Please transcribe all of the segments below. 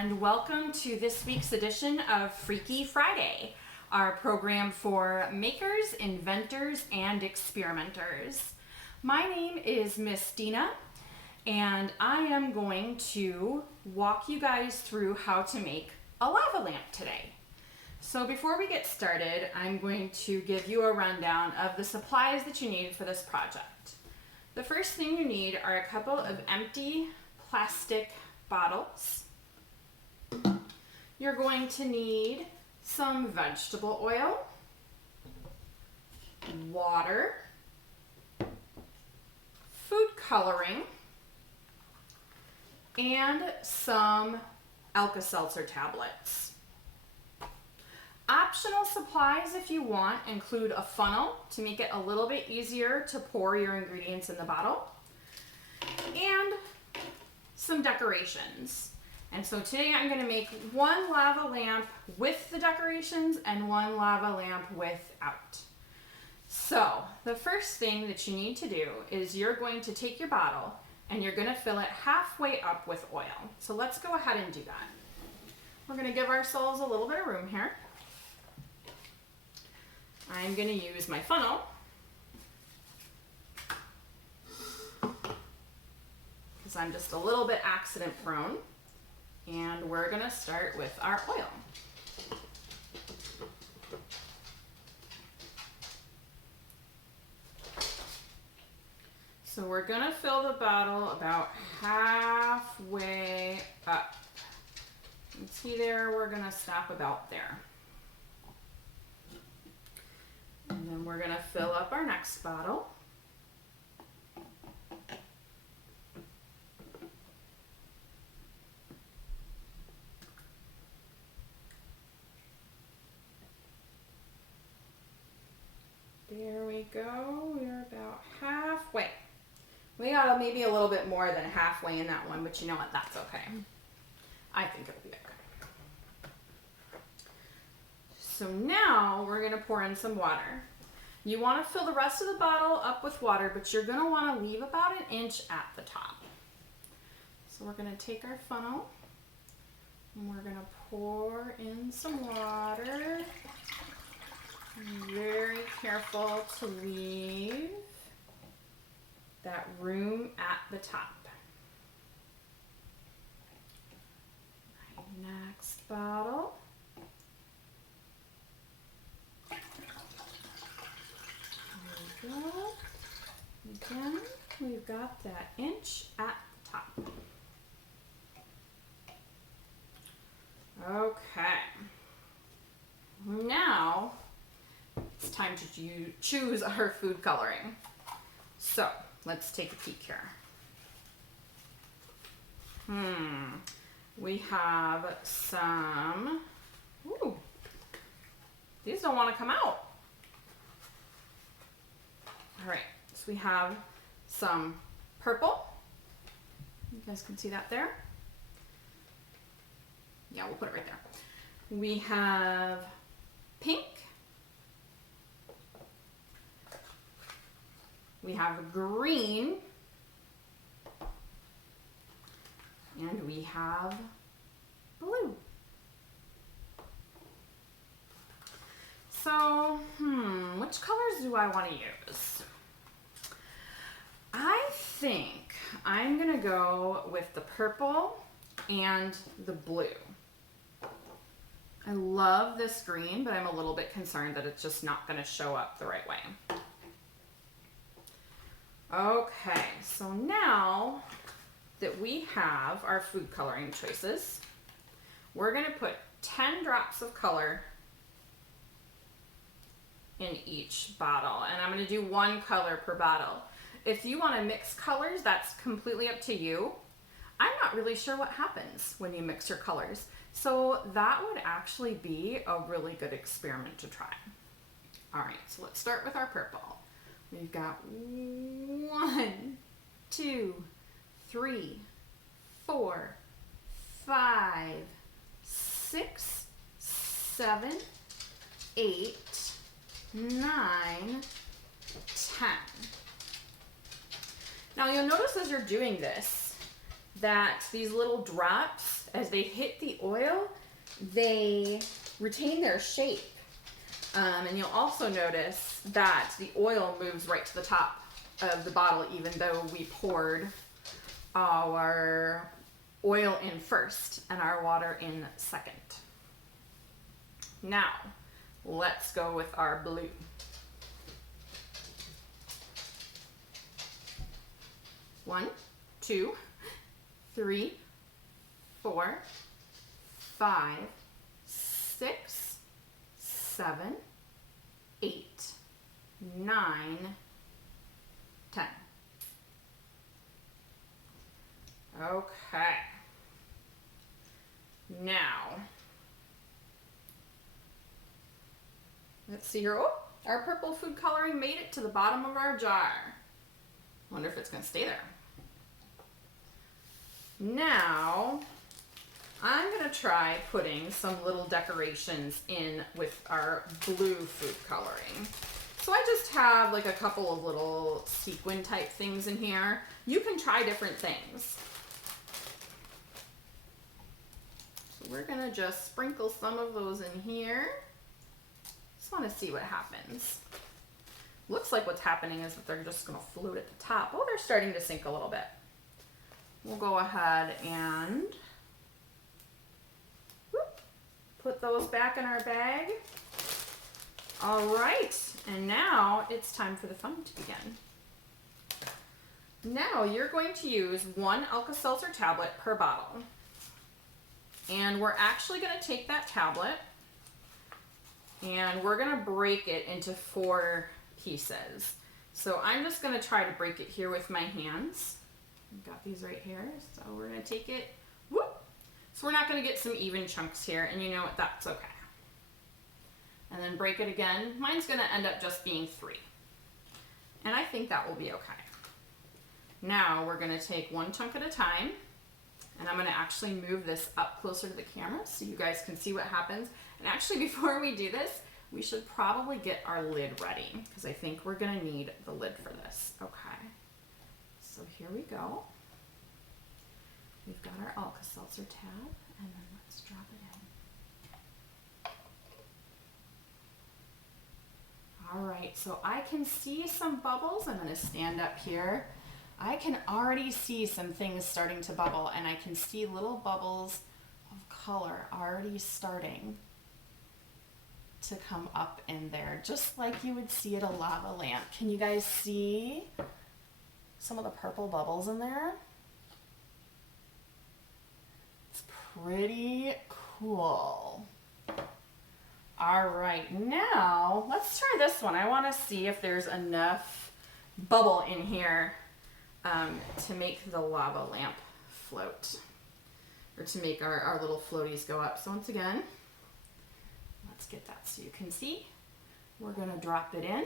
and welcome to this week's edition of Freaky Friday, our program for makers, inventors, and experimenters. My name is Miss Deana, and I am going to walk you guys through how to make a lava lamp today. So before we get started, I'm going to give you a rundown of the supplies that you need for this project. The first thing you need are a couple of empty plastic bottles. You're going to need some vegetable oil, water, food coloring, and some Alka-Seltzer tablets. Optional supplies, if you want, include a funnel to make it a little bit easier to pour your ingredients in the bottle, and some decorations. And so today I'm going to make one lava lamp with the decorations and one lava lamp without. So the first thing that you need to do is you're going to take your bottle and you're going to fill it halfway up with oil. So let's go ahead and do that. We're going to give ourselves a little bit of room here. I'm going to use my funnel because I'm just a little bit accident prone. And we're going to start with our oil. So we're going to fill the bottle about halfway up. You can see there, we're going to stop about there. And then we're going to fill up our next bottle. There we go, we're about halfway. We got maybe a little bit more than halfway in that one, but you know what, that's okay. I think it'll be okay. So now we're gonna pour in some water. You wanna fill the rest of the bottle up with water, but you're gonna wanna leave about an inch at the top. So we're gonna take our funnel and we're gonna pour in some water. Very careful to leave that room at the top. Right, next bottle. There we go. Again, we've got that inch at the top. Okay. Now, it's time to choose our food coloring. So let's take a peek here. We have some, ooh, these don't want to come out. All right, so we have some purple. You guys can see that there. Yeah, we'll put it right there. We have pink. We have green, and we have blue. So, which colors do I want to use? I think I'm gonna go with the purple and the blue. I love this green, but I'm a little bit concerned that it's just not gonna show up the right way. Okay, so now that we have our food coloring choices, we're going to put 10 drops of color in each bottle, and I'm going to do one color per bottle. If you want to mix colors, that's completely up to you. I'm not really sure what happens when you mix your colors, so that would actually be a really good experiment to try. All right, so let's start with our purple. We've got 1, 2, 3, 4, 5, 6, 7, 8, 9, 10. Now you'll notice as you're doing this that these little drops as they hit the oil, they retain their shape. And you'll also notice that the oil moves right to the top of the bottle, even though we poured our oil in first and our water in second. Now, let's go with our blue. One, two, 3, 4, 5, 6, 7, 8, 9, 10. Okay. Now, let's see here. Oh, our purple food coloring made it to the bottom of our jar. Wonder if it's going to stay there. Now, I'm going to try putting some little decorations in with our blue food coloring. So I just have like a couple of little sequin type things in here. You can try different things. So we're going to just sprinkle some of those in here. Just want to see what happens. Looks like what's happening is that they're just going to float at the top. Oh, they're starting to sink a little bit. We'll go ahead and put those back in our bag. All right, and now it's time for the fun to begin. Now you're going to use 1 Alka-Seltzer tablet per bottle. And we're actually going to take that tablet and we're going to break it into 4 pieces. So I'm just going to try to break it here with my hands. I've got these right here, so we're going to take it, whoop. So we're not going to get some even chunks here, and you know what, that's okay. And then break it again. Mine's going to end up just being 3. And I think that will be okay. Now we're going to take 1 chunk at a time, and I'm going to actually move this up closer to the camera so you guys can see what happens. And actually, before we do this, we should probably get our lid ready, because I think we're going to need the lid for this. Okay. So here we go. We've got our Alka-Seltzer tab, and then let's drop it in. All right, so I can see some bubbles. I'm going to stand up here. I can already see some things starting to bubble, and I can see little bubbles of color already starting to come up in there, just like you would see at a lava lamp. Can you guys see some of the purple bubbles in there? It's pretty cool. All right, now let's try this one. I want to see if there's enough bubble in here to make the lava lamp float, or to make our little floaties go up. So once again, let's get that so you can see. We're going to drop it in,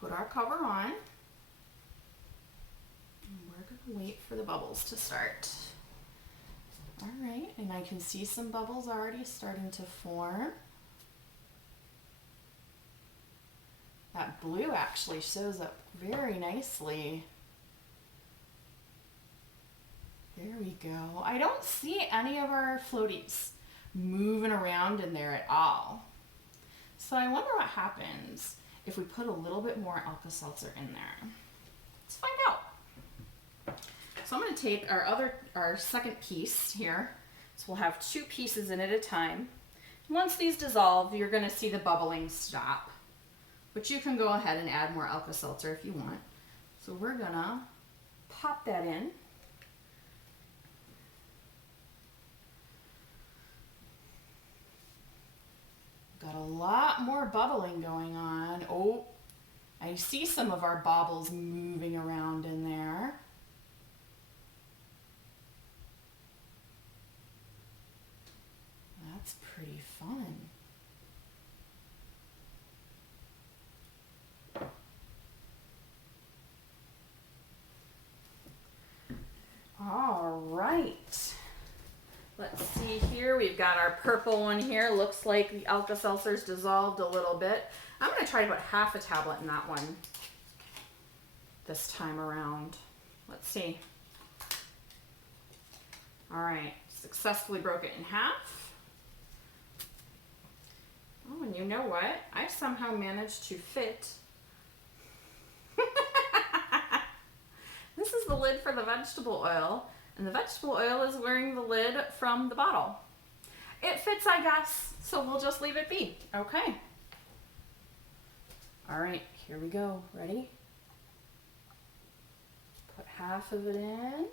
put our cover on, and we're going to wait for the bubbles to start. All right, and I can see some bubbles already starting to form. That blue actually shows up very nicely. There we go. I don't see any of our floaties moving around in there at all. So I wonder what happens if we put a little bit more Alka-Seltzer in there. Let's find out. So I'm going to take our second piece here. So we'll have 2 pieces in at a time. Once these dissolve, you're going to see the bubbling stop. But you can go ahead and add more Alka-Seltzer if you want. So we're going to pop that in. Got a lot more bubbling going on. Oh, I see some of our baubles moving around in there. That's pretty fun. All right. Let's see here. We've got our purple one here. Looks like the Alka-Seltzer's dissolved a little bit. I'm going to try to put half a tablet in that one this time around. Let's see. All right, successfully broke it in half. Oh, and you know what? I somehow managed to fit. This is the lid for the vegetable oil, and the vegetable oil is wearing the lid from the bottle. It fits, I guess, so we'll just leave it be. Okay. All right, here we go. Ready? Put half of it in.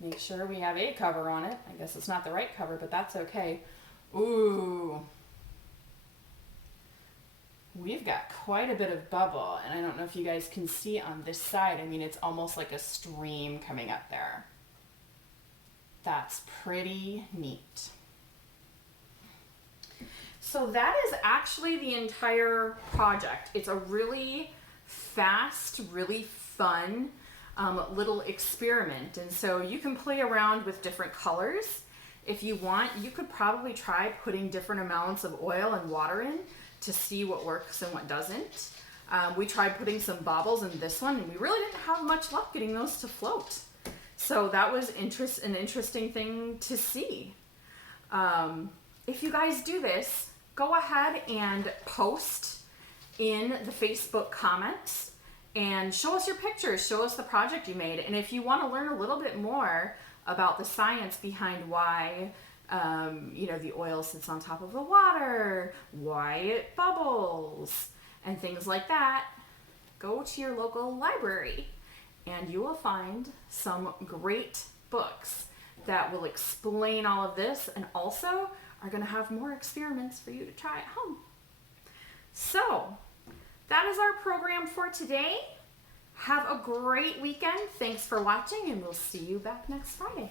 Make sure we have a cover on it. I guess it's not the right cover, but that's okay. Ooh. We've got quite a bit of bubble, and I don't know if you guys can see on this side. I mean, it's almost like a stream coming up there. That's pretty neat. So that is actually the entire project. It's a really fast, really fun little experiment. And so you can play around with different colors. If you want, you could probably try putting different amounts of oil and water in to see what works and what doesn't. We tried putting some baubles in this one, and we really didn't have much luck getting those to float. So that was an interesting thing to see. If you guys do this, go ahead and post in the Facebook comments and show us your pictures, show us the project you made. And if you want to learn a little bit more about the science behind why the oil sits on top of the water, why it bubbles, and things like that, go to your local library and you will find some great books that will explain all of this and also are going to have more experiments for you to try at home. So that is our program for today. Have a great weekend. Thanks for watching, and we'll see you back next Friday.